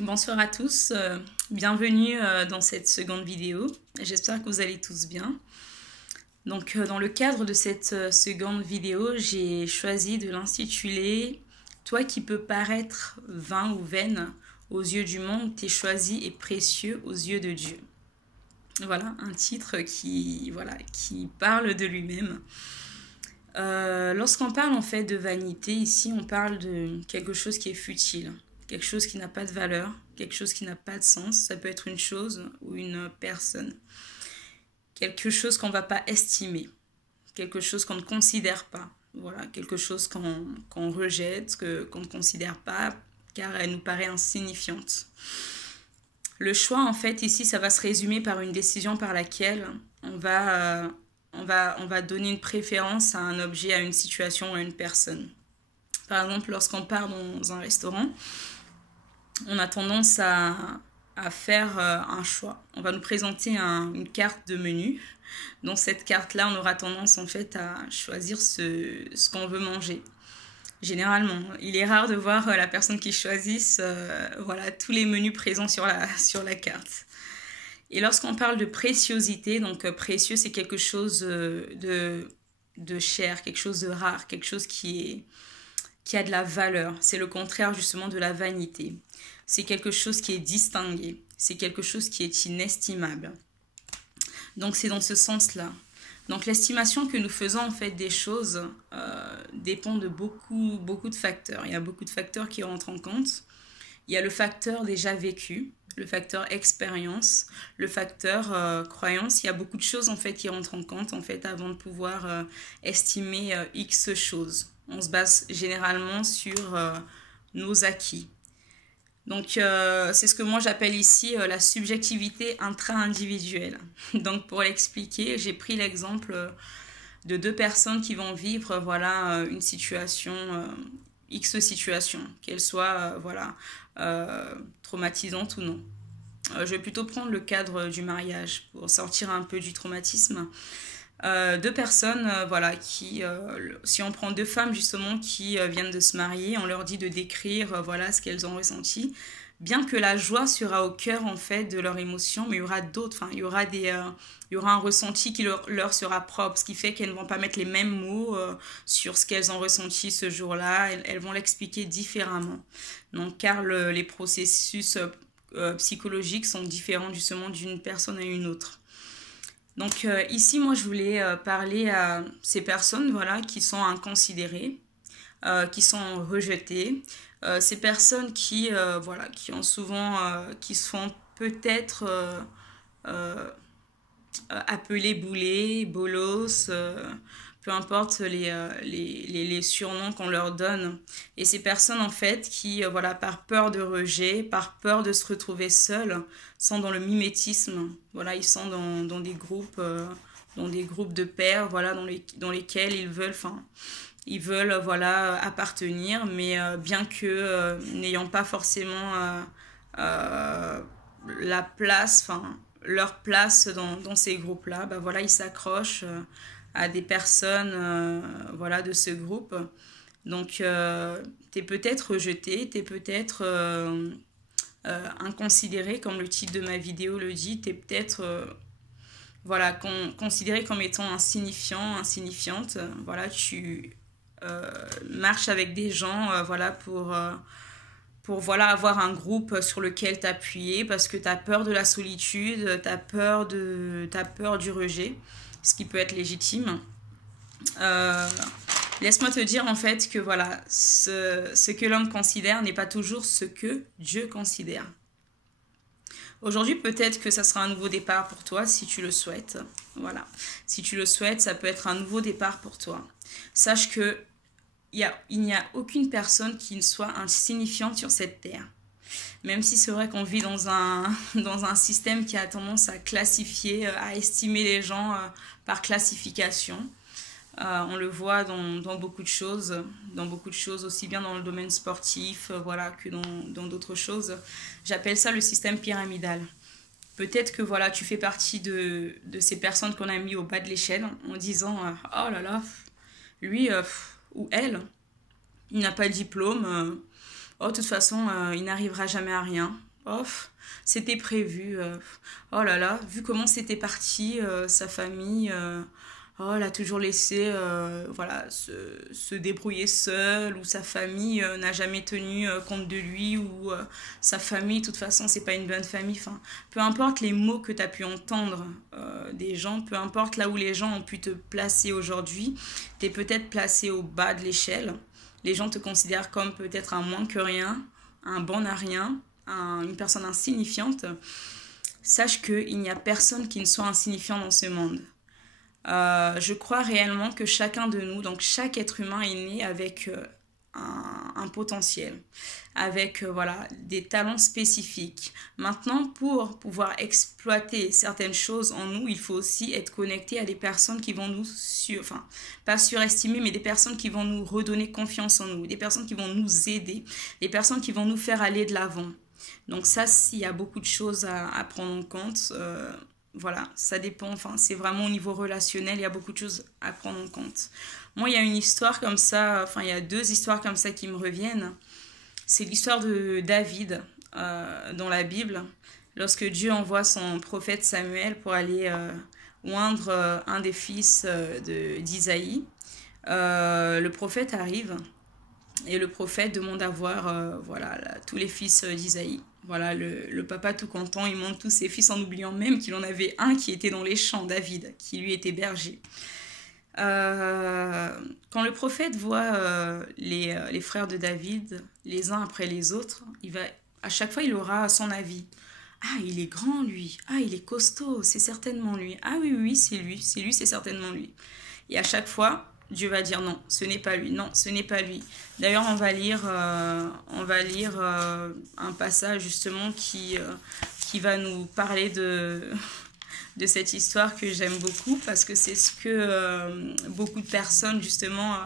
Bonsoir à tous, bienvenue dans cette seconde vidéo. J'espère que vous allez tous bien. Donc dans le cadre de cette seconde vidéo, j'ai choisi de l'intituler Toi qui peux paraître vain ou vaine aux yeux du monde, t'es choisi et précieux aux yeux de Dieu. Voilà, un titre qui parle de lui-même. Lorsqu'on parle en fait de vanité, ici on parle de quelque chose qui est futile, quelque chose qui n'a pas de valeur, quelque chose qui n'a pas de sens. Ça peut être une chose ou une personne, quelque chose qu'on ne va pas estimer, quelque chose qu'on ne considère pas. Voilà, quelque chose qu'on rejette, qu'on ne considère pas car elle nous paraît insignifiante. Le choix, en fait, ici, ça va se résumer par une décision par laquelle on va donner une préférence à un objet, à une situation ou à une personne. Par exemple, lorsqu'on part dans un restaurant, on a tendance à faire un choix. On va nous présenter une carte de menu. Dans cette carte-là, on aura tendance en fait à choisir ce qu'on veut manger. Généralement, il est rare de voir la personne qui choisisse voilà, tous les menus présents sur la carte. Et lorsqu'on parle de préciosité, donc précieux, c'est quelque chose de cher, quelque chose de rare, quelque chose qui a de la valeur. C'est le contraire justement de la vanité. C'est quelque chose qui est distingué. C'est quelque chose qui est inestimable. Donc c'est dans ce sens-là. Donc l'estimation que nous faisons en fait des choses dépend de beaucoup de facteurs. Il y a beaucoup de facteurs qui rentrent en compte. Il y a le facteur déjà vécu, le facteur expérience, le facteur croyance. Il y a beaucoup de choses en fait qui rentrent en compte en fait avant de pouvoir estimer X choses. On se base généralement sur nos acquis. Donc c'est ce que moi j'appelle ici la subjectivité intra-individuelle. Donc pour l'expliquer, j'ai pris l'exemple de deux personnes qui vont vivre voilà une situation X situation, qu'elle soit traumatisante ou non. Je vais plutôt prendre le cadre du mariage pour sortir un peu du traumatisme. Deux personnes, si on prend deux femmes justement qui viennent de se marier, on leur dit de décrire voilà ce qu'elles ont ressenti. Bien que la joie sera au cœur en fait de leur émotion, mais il y aura d'autres, il y aura un ressenti qui leur sera propre, ce qui fait qu'elles ne vont pas mettre les mêmes mots sur ce qu'elles ont ressenti ce jour-là. Elles vont l'expliquer différemment. Donc, car les processus psychologiques sont différents justement d'une personne à une autre. Donc ici, moi, je voulais parler à ces personnes voilà, qui sont inconsidérées, qui sont rejetées, ces personnes qui ont souvent, qui se font peut-être appeler boulets, bolos, peu importe les surnoms qu'on leur donne. Et ces personnes, en fait, qui, voilà, par peur de rejet, par peur de se retrouver seules, sont dans le mimétisme. Voilà, ils sont dans des groupes de pairs, voilà, dans lesquels ils veulent, voilà, appartenir, mais bien que n'ayant pas forcément la place, leur place dans ces groupes-là, bah voilà, ils s'accrochent à des personnes voilà, de ce groupe. Donc, t'es peut-être rejeté, t'es peut-être inconsidéré, comme le titre de ma vidéo le dit, t'es peut-être voilà, considéré comme étant insignifiant, insignifiante. Voilà, tu marches avec des gens voilà, pour voilà, avoir un groupe sur lequel t'appuyer parce que t'as peur de la solitude, t'as peur du rejet, ce qui peut être légitime. Laisse-moi te dire en fait que voilà, ce que l'homme considère n'est pas toujours ce que Dieu considère. Aujourd'hui, peut-être que ça sera un nouveau départ pour toi si tu le souhaites. Voilà. Si tu le souhaites, ça peut être un nouveau départ pour toi. Sache que il n'y a aucune personne qui ne soit insignifiante sur cette terre. Même si c'est vrai qu'on vit dans un système qui a tendance à classifier, à estimer les gens par classification. On le voit dans beaucoup de choses, aussi bien dans le domaine sportif voilà, que dans d'autres choses. J'appelle ça le système pyramidal. Peut-être que voilà, tu fais partie de ces personnes qu'on a mis au bas de l'échelle en disant oh là là, lui ou elle, il n'a pas le diplôme, oh de toute façon, il n'arrivera jamais à rien. Oh, c'était prévu. Oh là là, vu comment c'était parti, sa famille, oh, l'a toujours laissé voilà, se débrouiller seul, ou sa famille n'a jamais tenu compte de lui, ou sa famille, de toute façon, c'est pas une bonne famille. Enfin, peu importe les mots que tu as pu entendre des gens, peu importe là où les gens ont pu te placer aujourd'hui, tu es peut-être placé au bas de l'échelle. Les gens te considèrent comme peut-être un moins que rien, un bon à rien, une personne insignifiante. Sache qu'il n'y a personne qui ne soit insignifiant dans ce monde. Je crois réellement que chacun de nous, donc chaque être humain est né avec un potentiel, avec voilà, des talents spécifiques. Maintenant, pour pouvoir exploiter certaines choses en nous, il faut aussi être connecté à des personnes qui vont nous, enfin, pas surestimer, mais des personnes qui vont nous redonner confiance en nous, des personnes qui vont nous aider, des personnes qui vont nous faire aller de l'avant. Donc ça, il y a beaucoup de choses à prendre en compte. Voilà, ça dépend, enfin, c'est vraiment au niveau relationnel, il y a beaucoup de choses à prendre en compte. Moi, il y a une histoire comme ça, enfin, il y a deux histoires comme ça qui me reviennent. C'est l'histoire de David dans la Bible, lorsque Dieu envoie son prophète Samuel pour aller oindre un des fils d'Isaïe. Le prophète arrive et le prophète demande à voir voilà, tous les fils d'Isaïe. Voilà, le papa tout content, il montre tous ses fils en oubliant même qu'il en avait un qui était dans les champs, David, qui lui était berger. Quand le prophète voit les frères de David, les uns après les autres, à chaque fois il aura son avis. Ah, il est grand lui. Ah, il est costaud, c'est certainement lui. Ah oui, oui, c'est lui, c'est certainement lui. Et à chaque fois, Dieu va dire non, ce n'est pas lui, non, ce n'est pas lui. D'ailleurs, on va lire un passage justement qui va nous parler de cette histoire que j'aime beaucoup, parce que c'est ce que beaucoup de personnes justement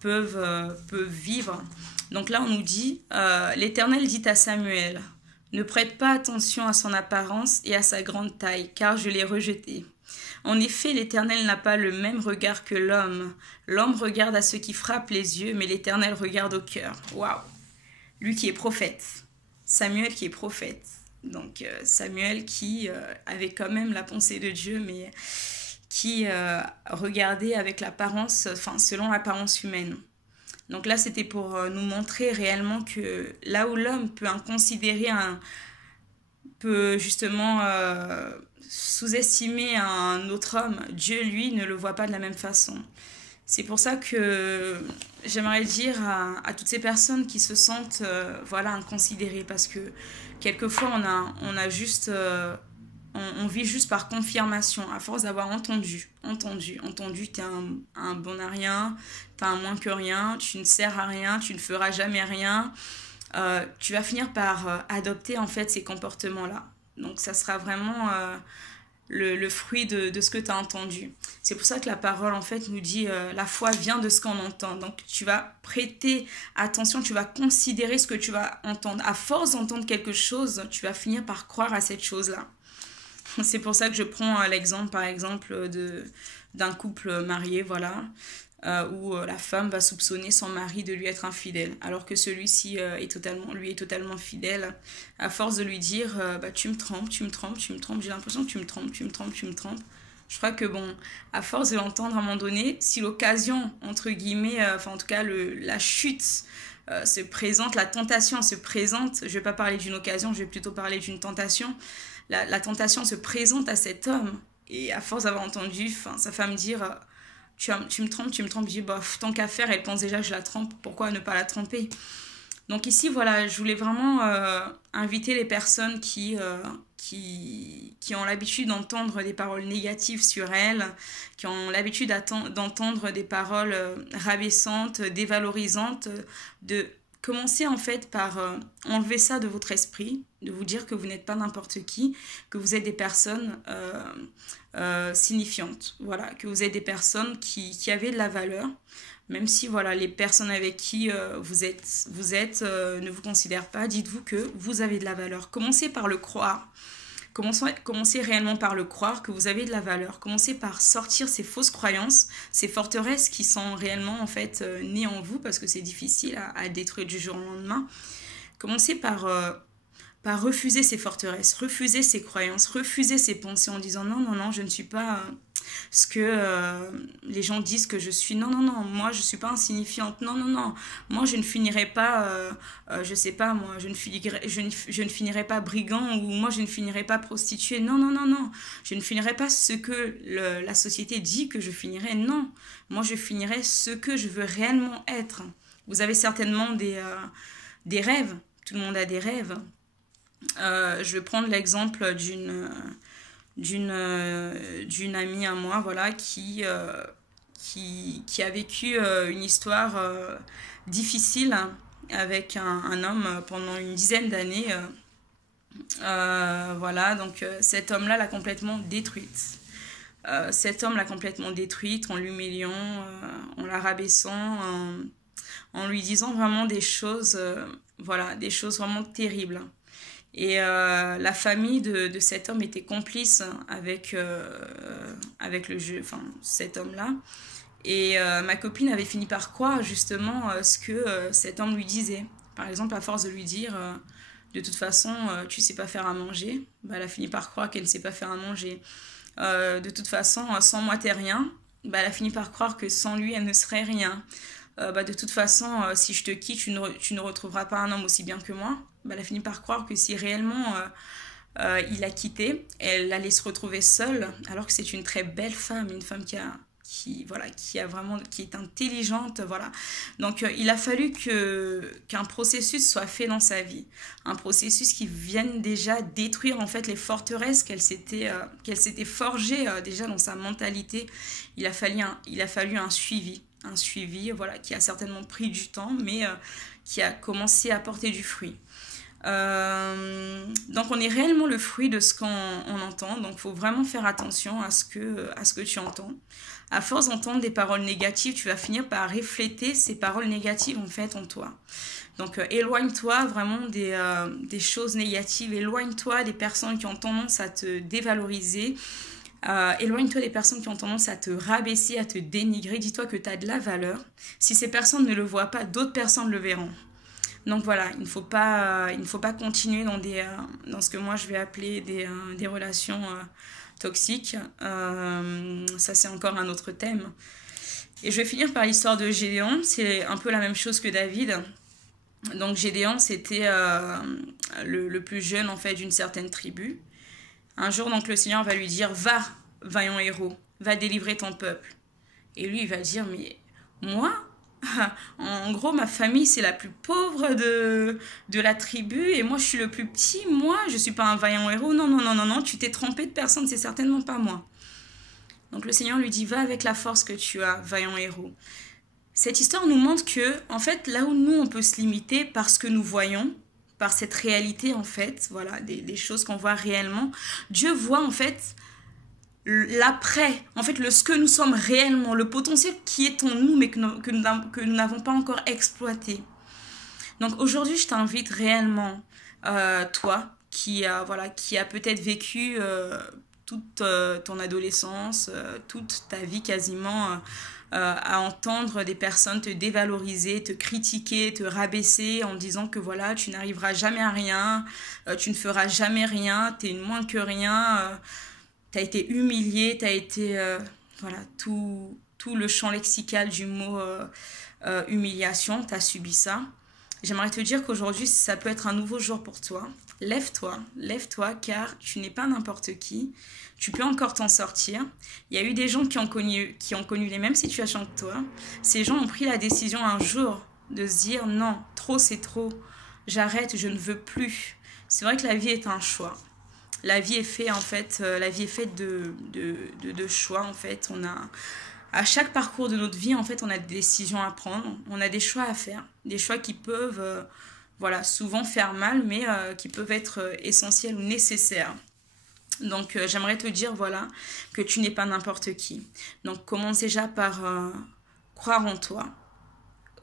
peuvent vivre. Donc là, on nous dit, l'Éternel dit à Samuel, ne prête pas attention à son apparence et à sa grande taille, car je l'ai rejeté. En effet, l'Éternel n'a pas le même regard que l'homme. L'homme regarde à ceux qui frappent les yeux, mais l'Éternel regarde au cœur. Waouh! Lui qui est prophète. Samuel qui est prophète. Donc Samuel qui avait quand même la pensée de Dieu, mais qui regardait avec l'apparence, enfin selon l'apparence humaine. Donc là, c'était pour nous montrer réellement que là où l'homme peut considérer peut justement sous-estimer un autre homme, Dieu, lui, ne le voit pas de la même façon. C'est pour ça que j'aimerais dire à toutes ces personnes qui se sentent voilà, inconsidérées, parce que quelquefois on a juste on vit juste par confirmation, à force d'avoir entendu, t'es un bon à rien, t'es un moins que rien, tu ne sers à rien, tu ne feras jamais rien. Tu vas finir par adopter en fait ces comportements-là. Donc ça sera vraiment le fruit de ce que tu as entendu. C'est pour ça que la parole en fait nous dit la foi vient de ce qu'on entend. Donc tu vas prêter attention, tu vas considérer ce que tu vas entendre. À force d'entendre quelque chose, tu vas finir par croire à cette chose-là. C'est pour ça que je prends l'exemple par exemple d'un couple marié, voilà. Où la femme va soupçonner son mari de lui être infidèle, alors que celui-ci est totalement fidèle, à force de lui dire bah, tu me trompes, j'ai l'impression que tu me trompes. Je crois que bon, à force de l'entendre à un moment donné, si l'occasion, entre guillemets, enfin en tout cas la chute se présente, la tentation se présente, je vais pas parler d'une occasion, je vais plutôt parler d'une tentation, la tentation se présente à cet homme, et à force d'avoir entendu sa femme dire tu me trompes, je dis, bah, tant qu'à faire, elle pense déjà que je la trompe, pourquoi ne pas la tromper? Donc ici, voilà, je voulais vraiment inviter les personnes qui ont l'habitude d'entendre des paroles négatives sur elles, qui ont l'habitude d'entendre des paroles rabaissantes, dévalorisantes, de commencer en fait par enlever ça de votre esprit, de vous dire que vous n'êtes pas n'importe qui, que vous êtes des personnes signifiantes, voilà, que vous êtes des personnes qui avaient de la valeur, même si voilà, les personnes avec qui vous êtes ne vous considèrent pas, dites-vous que vous avez de la valeur. Commencez par le croire. Commencez réellement par le croire que vous avez de la valeur. Commencez par sortir ces fausses croyances, ces forteresses qui sont réellement en fait nées en vous, parce que c'est difficile à détruire du jour au lendemain. Commencez par par refuser ces forteresses, refuser ces croyances, refuser ces pensées en disant non, non, non, je ne suis pas ce que les gens disent que je suis. Non, non, non, moi je ne suis pas insignifiante. Non, non, non, moi je ne finirai pas, je sais pas, moi je ne finirai pas brigand ou moi je ne finirai pas prostituée. Non, non, non, non, je ne finirai pas ce que la société dit que je finirai. Non, moi je finirai ce que je veux réellement être. Vous avez certainement des rêves, tout le monde a des rêves. Je vais prendre l'exemple d'une amie à moi, voilà, qui a vécu une histoire difficile avec un homme pendant une dizaine d'années. Voilà, donc cet homme-là l'a complètement détruite. Cet homme l'a complètement détruite en l'humiliant, en la rabaissant, en lui disant vraiment des choses, voilà, des choses vraiment terribles. Et la famille de cet homme était complice avec le jeu, enfin cet homme-là. Et ma copine avait fini par croire justement ce que cet homme lui disait. Par exemple, à force de lui dire de toute façon, tu sais pas faire à manger, bah, elle a fini par croire qu'elle ne sait pas faire à manger. De toute façon, sans moi, t'es rien. Bah, elle a fini par croire que sans lui, elle ne serait rien. Bah, de toute façon, si je te quitte, tu ne retrouveras pas un homme aussi bien que moi. Bah, elle a fini par croire que si réellement il a quitté, elle allait se retrouver seule, alors que c'est une très belle femme, une femme qui est intelligente, voilà. Donc il a fallu qu'un processus soit fait dans sa vie, un processus qui vienne déjà détruire en fait les forteresses qu'elle s'était forgées déjà dans sa mentalité. Il a fallu un suivi, voilà, qui a certainement pris du temps, mais qui a commencé à porter du fruit. Donc on est réellement le fruit de ce qu'on entend, donc il faut vraiment faire attention à ce que tu entends. À force d'entendre des paroles négatives, tu vas finir par refléter ces paroles négatives en fait en toi. Donc éloigne-toi vraiment des choses négatives, éloigne-toi des personnes qui ont tendance à te dévaloriser, éloigne-toi des personnes qui ont tendance à te rabaisser, à te dénigrer. Dis-toi que tu as de la valeur. Si ces personnes ne le voient pas, d'autres personnes le verront. Donc voilà, il ne faut pas continuer dans ce que moi je vais appeler des relations toxiques. Ça, c'est encore un autre thème. Et je vais finir par l'histoire de Gédéon. C'est un peu la même chose que David. Donc Gédéon, c'était le plus jeune en fait d'une certaine tribu. Un jour, donc, le Seigneur va lui dire « Va, vaillant héros, va délivrer ton peuple. » Et lui, il va dire « Mais moi ?» En gros, ma famille, c'est la plus pauvre de la tribu et moi, je suis le plus petit. Moi, je ne suis pas un vaillant héros. Non, non, non, non, non, tu t'es trompé de personne, c'est certainement pas moi. Donc, le Seigneur lui dit, va avec la force que tu as, vaillant héros. Cette histoire nous montre que, en fait, là où nous, on peut se limiter par ce que nous voyons, par cette réalité, en fait, voilà, des choses qu'on voit réellement, Dieu voit, en fait, l'après, en fait, ce que nous sommes réellement, le potentiel qui est en nous, mais que nous n'avons pas encore exploité. Donc aujourd'hui, je t'invite réellement, toi, qui a peut-être vécu toute ton adolescence, toute ta vie quasiment, à entendre des personnes te dévaloriser, te critiquer, te rabaisser en disant que voilà, tu n'arriveras jamais à rien, tu ne feras jamais rien, t'es moins que rien, t'as été humilié, t'as été, voilà, tout le champ lexical du mot humiliation, t'as subi ça. J'aimerais te dire qu'aujourd'hui, ça peut être un nouveau jour pour toi. Lève-toi, car tu n'es pas n'importe qui. Tu peux encore t'en sortir. Il y a eu des gens qui ont connu les mêmes situations que toi. Ces gens ont pris la décision un jour de se dire non, trop c'est trop, j'arrête, je ne veux plus. C'est vrai que la vie est un choix. La vie est faite de choix en fait. À chaque parcours de notre vie en fait, on a des décisions à prendre, on a des choix à faire, des choix qui peuvent souvent faire mal, mais qui peuvent être essentiels ou nécessaires. Donc j'aimerais te dire que tu n'es pas n'importe qui. Donc commence déjà par croire en toi.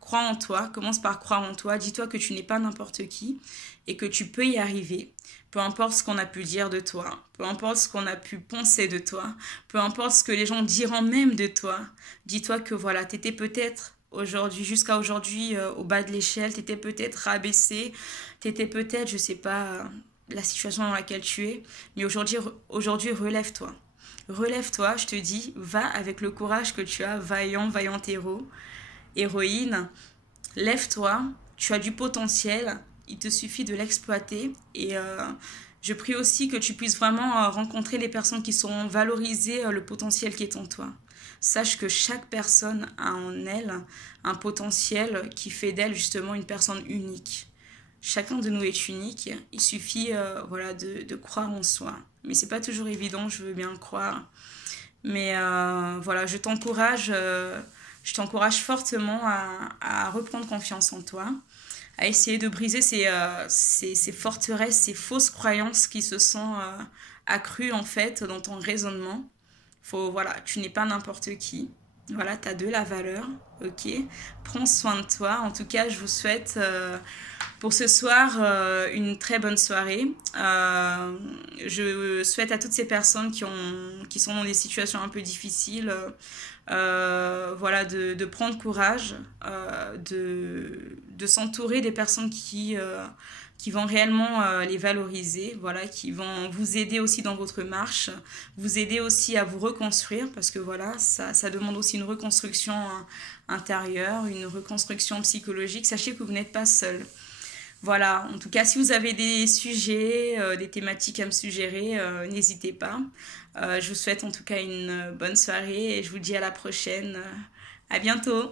Crois en toi, commence par croire en toi, dis-toi que tu n'es pas n'importe qui et que tu peux y arriver. Peu importe ce qu'on a pu dire de toi, peu importe ce qu'on a pu penser de toi, peu importe ce que les gens diront même de toi, dis-toi que tu étais peut-être aujourd'hui, jusqu'à aujourd'hui, au bas de l'échelle, tu étais peut-être rabaissé, tu étais peut-être, je sais pas, la situation dans laquelle tu es, mais aujourd'hui, relève-toi. Relève-toi, je te dis, va avec le courage que tu as, vaillant, vaillante héros, héroïne, lève-toi, tu as du potentiel, il te suffit de l'exploiter et je prie aussi que tu puisses vraiment rencontrer les personnes qui sauront valoriser le potentiel qui est en toi. Sache que chaque personne a en elle un potentiel qui fait d'elle justement une personne unique. Chacun de nous est unique, il suffit voilà, de croire en soi. Mais c'est pas toujours évident, je veux bien le croire. Mais voilà, je t'encourage fortement à reprendre confiance en toi, à essayer de briser ces forteresses, ces fausses croyances qui se sont accrues en fait dans ton raisonnement. Voilà, tu n'es pas n'importe qui. Voilà, tu as de la valeur, ok. Prends soin de toi. En tout cas, je vous souhaite pour ce soir une très bonne soirée. Je souhaite à toutes ces personnes qui sont dans des situations un peu difficiles, voilà, de prendre courage, de s'entourer des personnes qui vont réellement les valoriser, voilà, qui vont vous aider aussi dans votre marche, vous aider aussi à vous reconstruire, parce que voilà, ça demande aussi une reconstruction intérieure, une reconstruction psychologique. Sachez que vous n'êtes pas seul. Voilà, en tout cas, si vous avez des sujets, des thématiques à me suggérer, n'hésitez pas. Je vous souhaite en tout cas une bonne soirée et je vous dis à la prochaine. À bientôt.